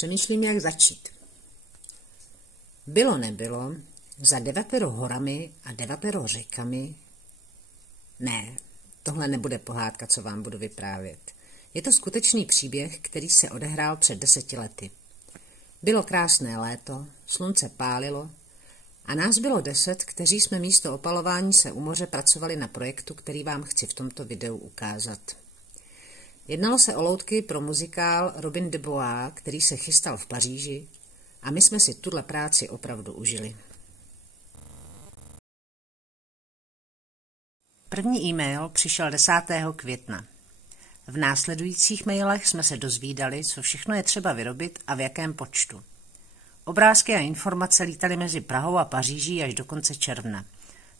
Přemýšlím, jak začít. Bylo nebylo, za 9 horami a 9 řekami. Ne, tohle nebude pohádka, co vám budu vyprávět. Je to skutečný příběh, který se odehrál před 10 lety. Bylo krásné léto, slunce pálilo a nás bylo 10, kteří jsme místo opalování se u moře pracovali na projektu, který vám chci v tomto videu ukázat. Jednalo se o loutky pro muzikál Robin des Bois, který se chystal v Paříži, a my jsme si tuhle práci opravdu užili. První e-mail přišel 10. května. V následujících mailech jsme se dozvídali, co všechno je třeba vyrobit a v jakém počtu. Obrázky a informace lítaly mezi Prahou a Paříží až do konce června,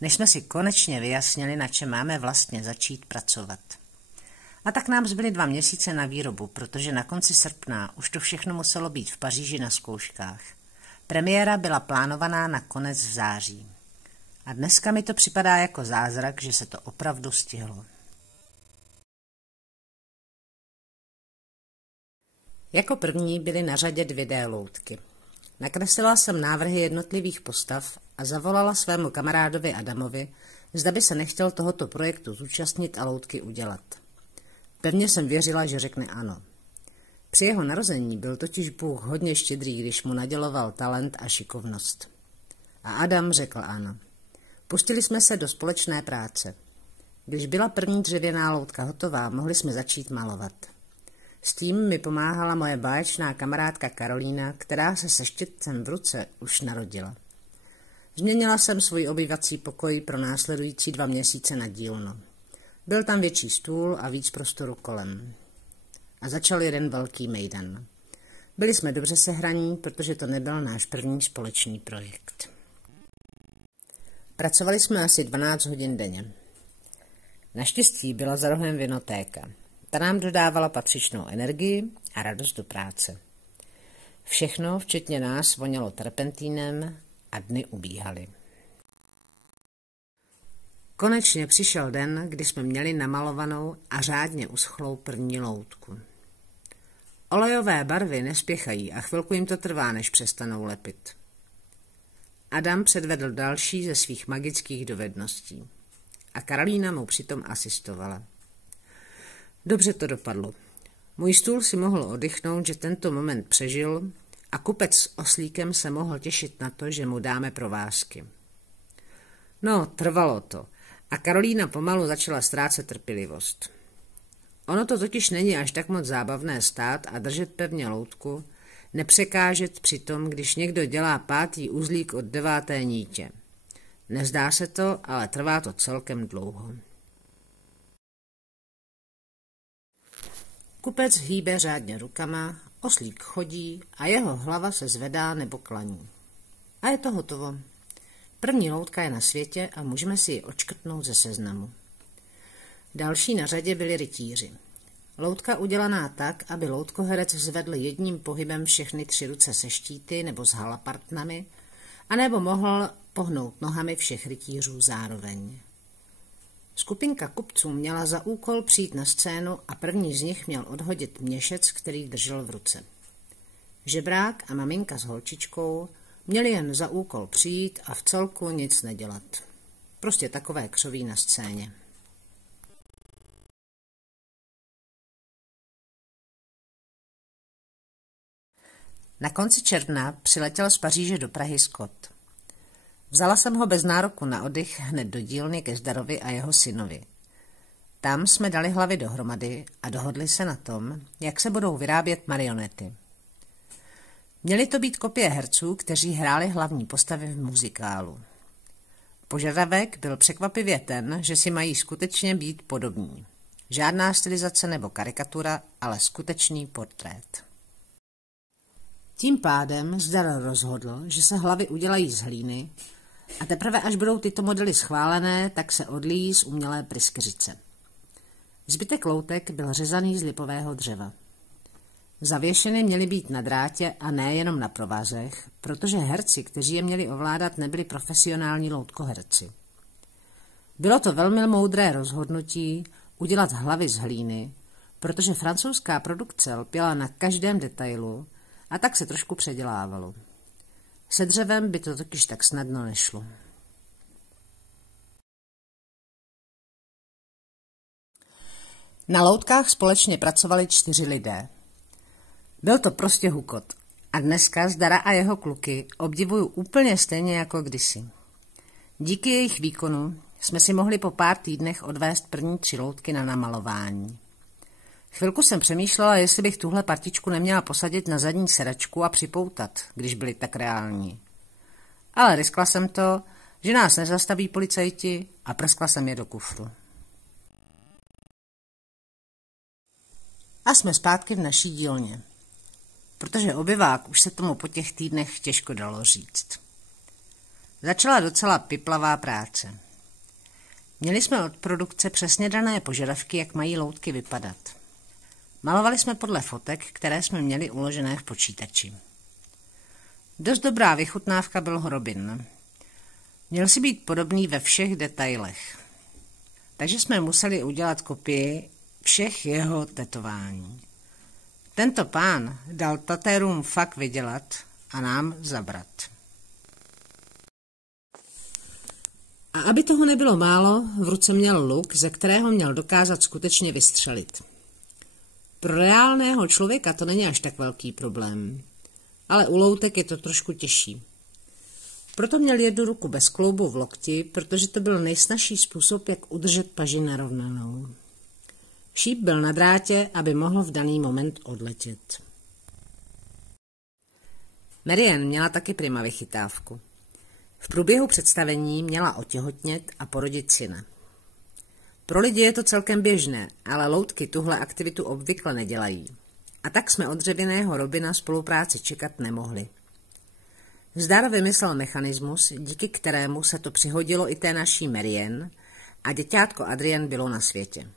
než jsme si konečně vyjasnili, na čem máme vlastně začít pracovat. A tak nám zbyly 2 měsíce na výrobu, protože na konci srpna už to všechno muselo být v Paříži na zkouškách. Premiéra byla plánovaná na konec září. A dneska mi to připadá jako zázrak, že se to opravdu stihlo. Jako první byly na řadě 2D loutky. Nakreslila jsem návrhy jednotlivých postav a zavolala svému kamarádovi Adamovi, zda by se nechtěl tohoto projektu zúčastnit a loutky udělat. Pevně jsem věřila, že řekne ano. Při jeho narození byl totiž Bůh hodně štědrý, když mu naděloval talent a šikovnost. A Adam řekl ano. Pustili jsme se do společné práce. Když byla první dřevěná loutka hotová, mohli jsme začít malovat. S tím mi pomáhala moje báječná kamarádka Karolína, která se se štětcem v ruce už narodila. Změnila jsem svůj obývací pokoj pro následující 2 měsíce na dílnu. Byl tam větší stůl a víc prostoru kolem. A začal jeden velký mejdan. Byli jsme dobře sehraní, protože to nebyl náš první společný projekt. Pracovali jsme asi 12 hodin denně. Naštěstí byla za rohem vinotéka. Ta nám dodávala patřičnou energii a radost do práce. Všechno, včetně nás, vonělo terpentínem a dny ubíhaly. Konečně přišel den, kdy jsme měli namalovanou a řádně uschlou první loutku. Olejové barvy nespěchají a chvilku jim to trvá, než přestanou lepit. Adam předvedl další ze svých magických dovedností a Karolína mu přitom asistovala. Dobře to dopadlo. Můj stůl si mohl oddychnout, že tento moment přežil a kupec s oslíkem se mohl těšit na to, že mu dáme provázky. No, trvalo to a Karolína pomalu začala ztrácet trpělivost. Ono to totiž není až tak moc zábavné stát a držet pevně loutku, nepřekážet při tom, když někdo dělá 5. uzlík od 9. nítě. Nezdá se to, ale trvá to celkem dlouho. Kupec hýbe řádně rukama, oslík chodí a jeho hlava se zvedá nebo klaní. A je to hotovo. První loutka je na světě a můžeme si ji odškrtnout ze seznamu. Další na řadě byli rytíři. Loutka udělaná tak, aby loutkoherec zvedl jedním pohybem všechny 3 ruce se štíty nebo s halapartnami, anebo mohl pohnout nohami všech rytířů zároveň. Skupinka kupců měla za úkol přijít na scénu a první z nich měl odhodit měšec, který držel v ruce. Žebrák a maminka s holčičkou měli jen za úkol přijít a v celku nic nedělat. Prostě takové křoví na scéně. Na konci června přiletěl z Paříže do Prahy Scott. Vzala jsem ho bez nároku na oddych hned do dílny ke Zdarovi a jeho synovi. Tam jsme dali hlavy dohromady a dohodli se na tom, jak se budou vyrábět marionety. Měly to být kopie herců, kteří hráli hlavní postavy v muzikálu. Požadavek byl překvapivě ten, že si mají skutečně být podobní. Žádná stylizace nebo karikatura, ale skutečný portrét. Tím pádem Zdar rozhodl, že se hlavy udělají z hlíny a teprve až budou tyto modely schválené, tak se odlíjí z umělé pryskyřice. Zbytek loutek byl řezaný z lipového dřeva. Zavěšeny měly být na drátě a ne jenom na provázech, protože herci, kteří je měli ovládat, nebyli profesionální loutkoherci. Bylo to velmi moudré rozhodnutí udělat hlavy z hlíny, protože francouzská produkce lpěla na každém detailu a tak se trošku předělávalo. Se dřevem by to totiž tak snadno nešlo. Na loutkách společně pracovali 4 lidé. Byl to prostě hukot a dneska Zdara a jeho kluky obdivuju úplně stejně jako kdysi. Díky jejich výkonu jsme si mohli po pár týdnech odvést první 3 loutky na namalování. Chvilku jsem přemýšlela, jestli bych tuhle partičku neměla posadit na zadní sedačku a připoutat, když byli tak reální. Ale riskla jsem to, že nás nezastaví policajti a prskla jsem je do kufru. A jsme zpátky v naší dílně, protože obyvák už se tomu po těch týdnech těžko dalo říct. Začala docela piplavá práce. Měli jsme od produkce přesně dané požadavky, jak mají loutky vypadat. Malovali jsme podle fotek, které jsme měli uložené v počítači. Dost dobrá vychutnávka byl Robin. Měl si být podobný ve všech detailech. Takže jsme museli udělat kopii všech jeho tetování. Tento pán dal tatérům fakt vydělat a nám zabrat. A aby toho nebylo málo, v ruce měl luk, ze kterého měl dokázat skutečně vystřelit. Pro reálného člověka to není až tak velký problém, ale u loutek je to trošku těžší. Proto měl jednu ruku bez kloubu v lokti, protože to byl nejsnazší způsob, jak udržet paži narovnanou. Šíp byl na drátě, aby mohl v daný moment odletět. Marianne měla taky prima vychytávku. V průběhu představení měla otěhotnět a porodit syna. Pro lidi je to celkem běžné, ale loutky tuhle aktivitu obvykle nedělají. A tak jsme od dřevěného Robina spolupráci čekat nemohli. Zdar vymyslel mechanismus, díky kterému se to přihodilo i té naší Marianne a děťátko Adrien bylo na světě.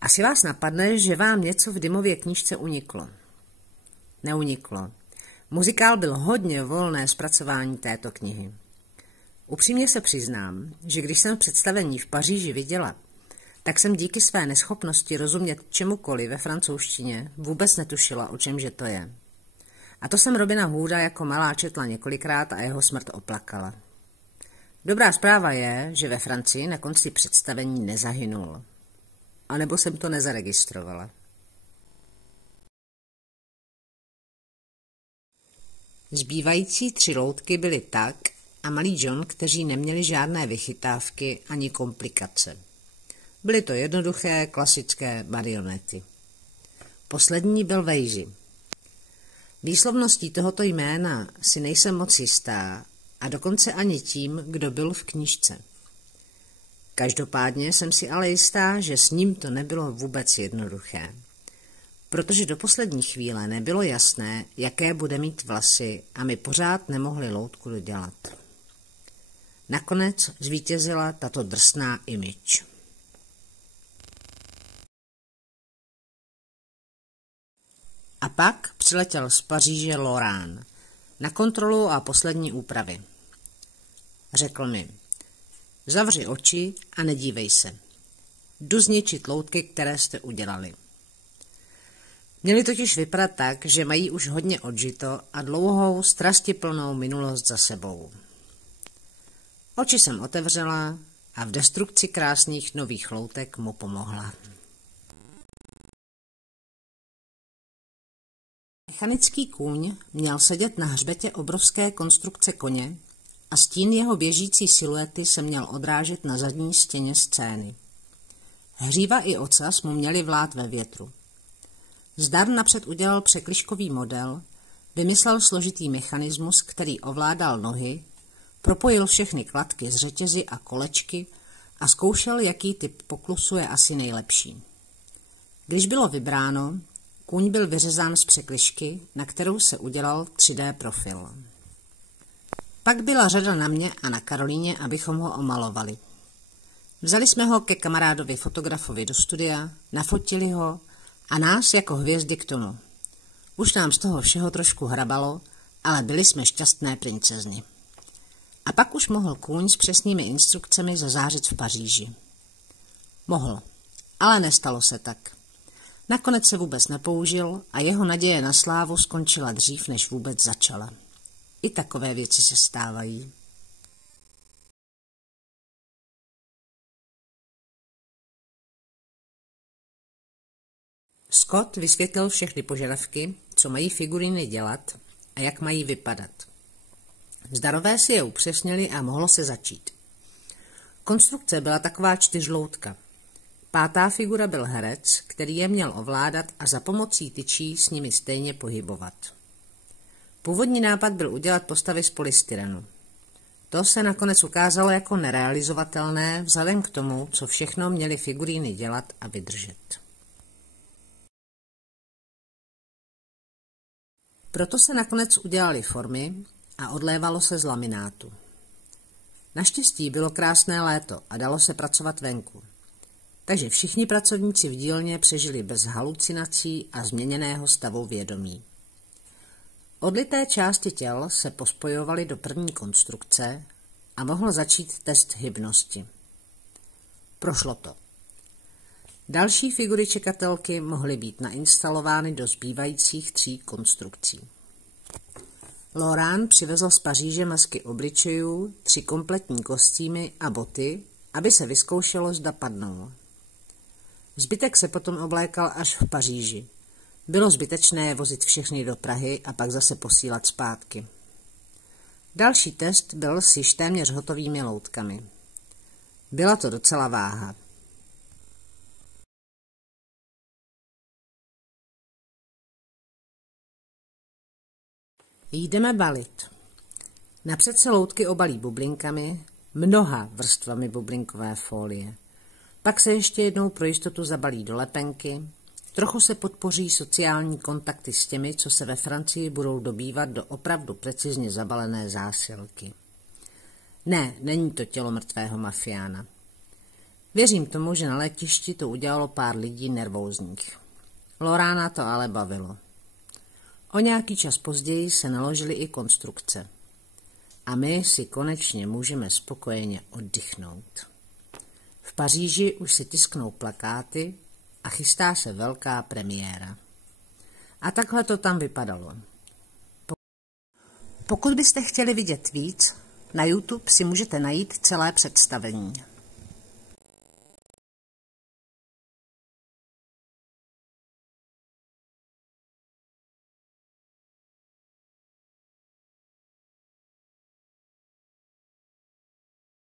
Asi vás napadne, že vám něco v Dymově knížce uniklo. Neuniklo. Muzikál byl hodně volné zpracování této knihy. Upřímně se přiznám, že když jsem představení v Paříži viděla, tak jsem díky své neschopnosti rozumět čemukoliv ve francouzštině vůbec netušila, o čemže to je. A to jsem Robina Hooda jako malá četla několikrát a jeho smrt oplakala. Dobrá zpráva je, že ve Francii na konci představení nezahynul. A nebo jsem to nezaregistrovala. Zbývající 3 loutky byly tak a malý John, kteří neměli žádné vychytávky ani komplikace. Byly to jednoduché, klasické marionety. Poslední byl Vejži. Výslovností tohoto jména si nejsem moc jistá a dokonce ani tím, kdo byl v knížce. Každopádně jsem si ale jistá, že s ním to nebylo vůbec jednoduché. Protože do poslední chvíle nebylo jasné, jaké bude mít vlasy a my pořád nemohli loutku dodělat. Nakonec zvítězila tato drsná image. A pak přiletěl z Paříže Laurent na kontrolu a poslední úpravy. Řekl mi: zavři oči a nedívej se. Jdu zničit loutky, které jste udělali. Měli totiž vypadat tak, že mají už hodně odžito a dlouhou, strastiplnou minulost za sebou. Oči jsem otevřela a v destrukci krásných nových loutek mu pomohla. Mechanický kůň měl sedět na hřbetě obrovské konstrukce koně a stín jeho běžící siluety se měl odrážet na zadní stěně scény. Hříva i ocas mu měli vlát ve větru. Zdar napřed udělal překližkový model, vymyslel složitý mechanismus, který ovládal nohy, propojil všechny kladky s řetězy a kolečky a zkoušel, jaký typ poklusu je asi nejlepší. Když bylo vybráno, kůň byl vyřezán z překližky, na kterou se udělal 3D profil. Pak byla řada na mě a na Karolíně, abychom ho omalovali. Vzali jsme ho ke kamarádovi fotografovi do studia, nafotili ho a nás jako hvězdy k tomu. Už nám z toho všeho trošku hrabalo, ale byli jsme šťastné princezni. A pak už mohl kůň s přesnými instrukcemi zazářit v Paříži. Mohl, ale nestalo se tak. Nakonec se vůbec nepoužil a jeho naděje na slávu skončila dřív, než vůbec začala. I takové věci se stávají. Scott vysvětlil všechny požadavky, co mají figuríny dělat a jak mají vypadat. Zdarové si je upřesnili a mohlo se začít. Konstrukce byla taková 4žloutka. 5. figura byl herec, který je měl ovládat a za pomocí tyčí s nimi stejně pohybovat. Původní nápad byl udělat postavy z polystyrenu. To se nakonec ukázalo jako nerealizovatelné vzhledem k tomu, co všechno měly figuríny dělat a vydržet. Proto se nakonec udělaly formy a odlévalo se z laminátu. Naštěstí bylo krásné léto a dalo se pracovat venku. Takže všichni pracovníci v dílně přežili bez halucinací a změněného stavu vědomí. Odlité části těl se pospojovaly do první konstrukce a mohl začít test hybnosti. Prošlo to. Další figury čekatelky mohly být nainstalovány do zbývajících 3 konstrukcí. Laurent přivezl z Paříže masky obličejů, 3 kompletní kostýmy a boty, aby se vyzkoušelo, zda padnou. Zbytek se potom oblékal až v Paříži. Bylo zbytečné vozit všechny do Prahy a pak zase posílat zpátky. Další test byl s již téměř hotovými loutkami. Byla to docela váha. Jdeme balit. Napřed se loutky obalí bublinkami, mnoha vrstvami bublinkové fólie. Pak se ještě jednou pro jistotu zabalí do lepenky, trochu se podpoří sociální kontakty s těmi, co se ve Francii budou dobývat do opravdu precizně zabalené zásilky. Ne, není to tělo mrtvého mafiána. Věřím tomu, že na letišti to udělalo pár lidí nervózních. Lauréna to ale bavilo. O nějaký čas později se naložily i konstrukce. A my si konečně můžeme spokojeně oddychnout. V Paříži už se tisknou plakáty a chystá se velká premiéra. A takhle to tam vypadalo. Pokud byste chtěli vidět víc, na YouTube si můžete najít celé představení.